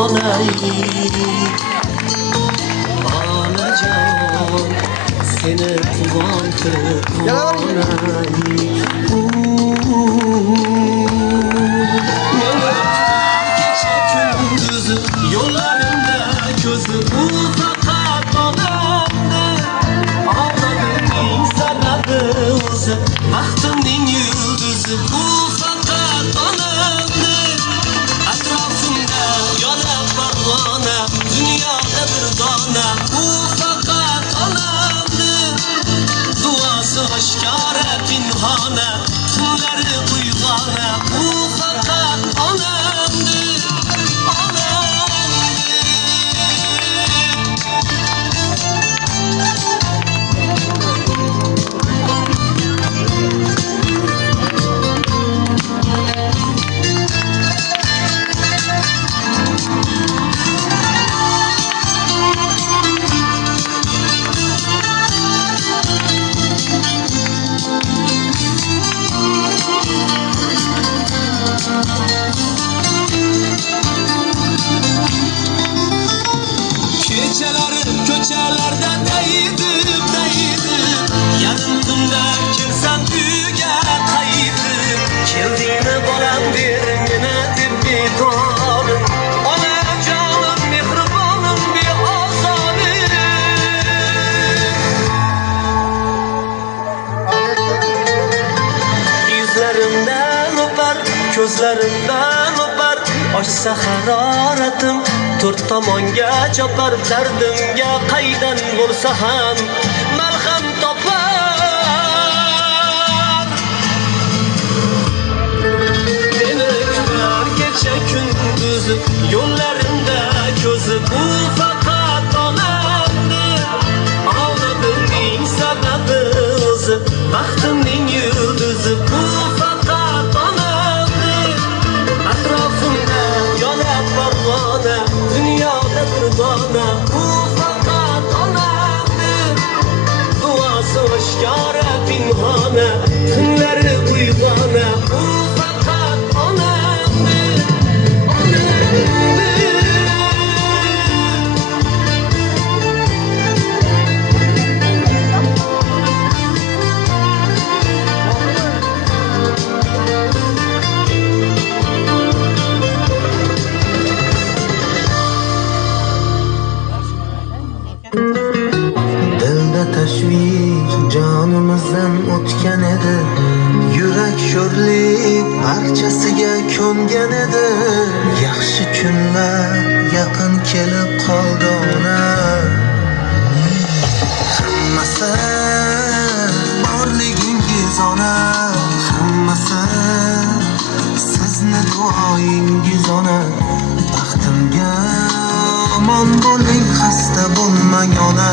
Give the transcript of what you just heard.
olay. Onajon seni quvontirib olay. Kecha kunduz yo'llarimda ko'zi u faqat onamni. Onaning sababi o'zi, baxtimning yulduzi u faqat onamni. Atrofimda yonib parvona, dunyoda bir dona u faqat onamni. Duosi oshkora pinhona, tunlari uyg'ona u faqat onamni. Kechalarim ko'chalarda dayidib, yarim tunda kelsam uyga qaytib. Keldingmi bolam bergina deb betonim, onajonim mehribonim beozonim. Yuzlarimdan o'par, ko'zlarimdan o'par, oshsa haroratim to'rt tomonga chopar. Dardimga qaydan bo'lsa ham malham topar. Meni kutar kecha kunduz yo'llarimda ko'zi bu faqat onamni. Onatimning sababi o'zi, baxtimning yulduzi bu faqat onamni. Atrofimda yonib parvona, dunyoda bir dona u faqat onamni. Duosi oshkora pinhona, tunlari uyg'ona u faqat onamni. Dilda tashvish jonimizdan o'tgan edi. Yurak sho'rlik barchasiga ko'ngan edi. Yaxshi kunlar yaqin kelib qoldi ona. Hammasi borligingiz ona, hammasi sizni duoyingiz ona. Baxtimga omon bo'ling, xasta bo'lmang ona.